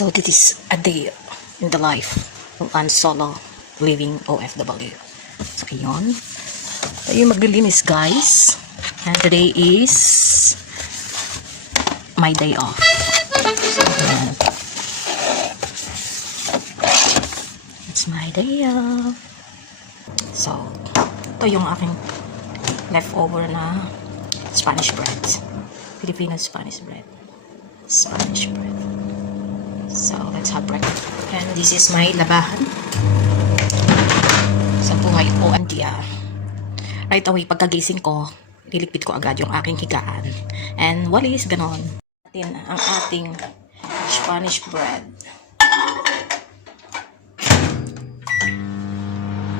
So this is a day in the life of an solo living OFW. So ayun. Tayo maglilinis guys. And today is my day off. So ayan. It's my day off. So ito yung aking leftover na Spanish bread. Filipino Spanish bread. Spanish bread. So, let's have breakfast. And this is my labahan. Sa buhay o antiya. Right away, pagkagising ko, liligpit ko agad yung aking higaan. And walis, ganon. Atin ang ating Spanish bread.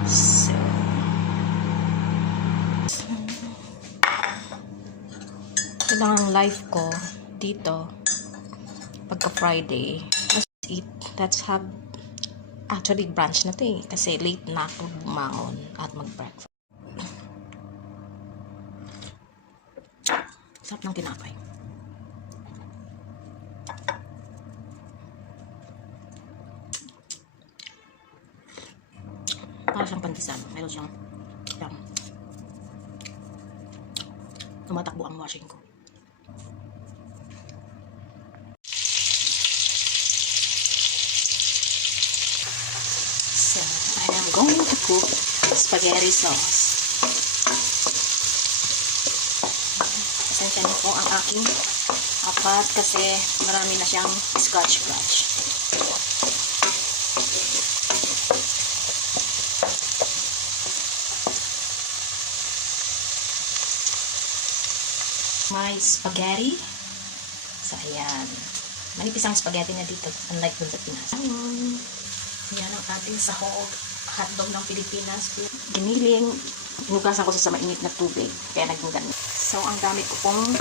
So, ito lang ang life ko dito pagka Friday. Let's eat. Let's have actually brunch na to eh. Kasi late na ako bumangon at mag-breakfast. Sarap ng tinapay. Para siyang pantisan. Meron siyang tumatakbo ang washing ko. So, I am going to cook spaghetti sauce. Pasensya niyo po ang aking apat kasi marami na siyang scotch-scotch. My spaghetti. So, ayan. Manipis ang spaghetti na dito, unlike dun sa Pinas. Yan ang ating sahog, hotdog ng Pilipinas. Giniling, hinugasan ko sa mainit na tubig, kaya naging ganun. So, ang gamit ko pong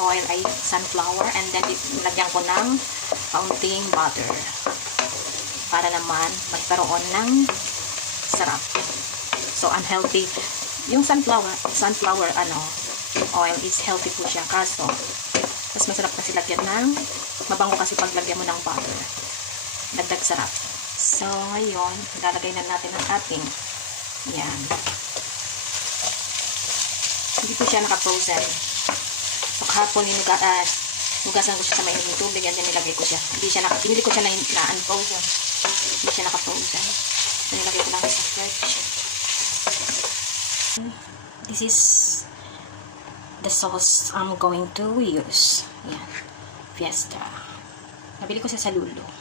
oil ay sunflower, and then nilagyan ko ng kaunting butter para naman magkaroon ng sarap. So, unhealthy. Yung sunflower oil is healthy po siya, kaso mas masarap kasi lagyan ng mabango kasi pag lagyan mo ng butter. Dagdag sarap. So, ngayon, lalagay na natin ang ating yan. Hindi po siya naka-frozen. So, kahapon, nugasan ko siya sa mainit ng tubig and then nilagay ko siya. Hindi ko siya na-unfrozen. Hindi siya naka-frozen. So, nilagay ko lang sa fridge. This is the sauce I'm going to use. Yan. Fiesta. Nabili ko siya sa Lulo.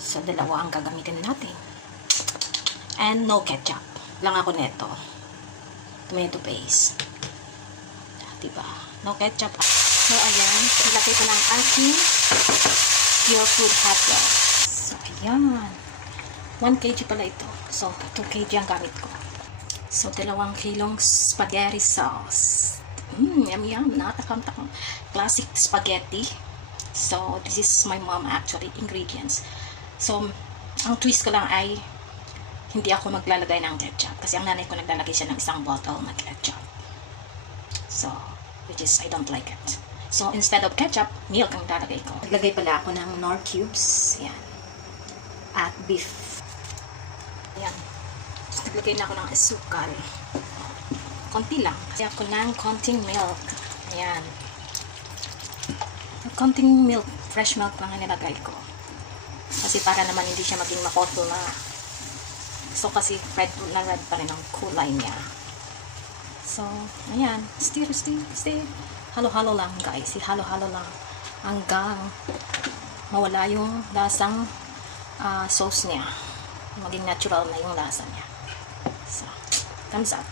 So, dalawa ang gagamitin natin. And no ketchup. Lang ako neto. Tomato paste. Diba? No ketchup. So, ayan. Nilagay ko na ang aking pure food hotdog. So, ayan. 1 kg pala ito. So, 2 kg ang gamit ko. So, 2 kilong spaghetti sauce. Yum, yum. Nakatakam-takam. Classic spaghetti. So, this is my mom actually ingredients. So, ang twist ko lang ay hindi ako maglalagay ng ketchup kasi ang nanay ko naglalagay siya ng isang bottle na ketchup. So, which is I don't like it. So, instead of ketchup, milk ang lalagay ko. Naglagay pala ako ng nor cubes. Yan. At beef. Yan. Naglagay na ako ng asukal. Konti lang. Kasi ako ng konting milk. Ayan. Konting milk, fresh milk lang ang nilagay ko. Kasi para naman hindi siya maging makoto na. So, kasi red pa rin ang kulay niya. So, ayan. Stir. Halo-halo lang, guys. Halo-halo lang. Hanggang mawala yung lasang sauce niya. Maging natural na yung lasa niya. So, thumbs up.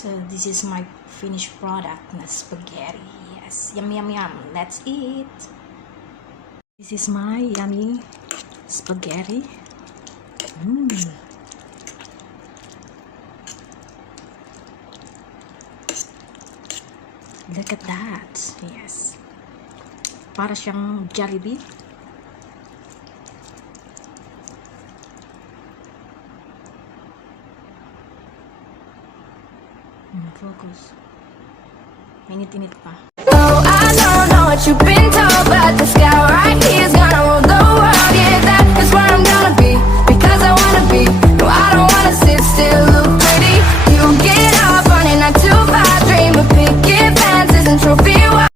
So, this is my finished product na spaghetti. Yes. Yum, yum, yum. Let's eat. This is my yummy spaghetti. Look at that. Yes. Para siyang Jollibee. Jollibee. Focus. Mainit-init pa. Oh, I don't know what you've been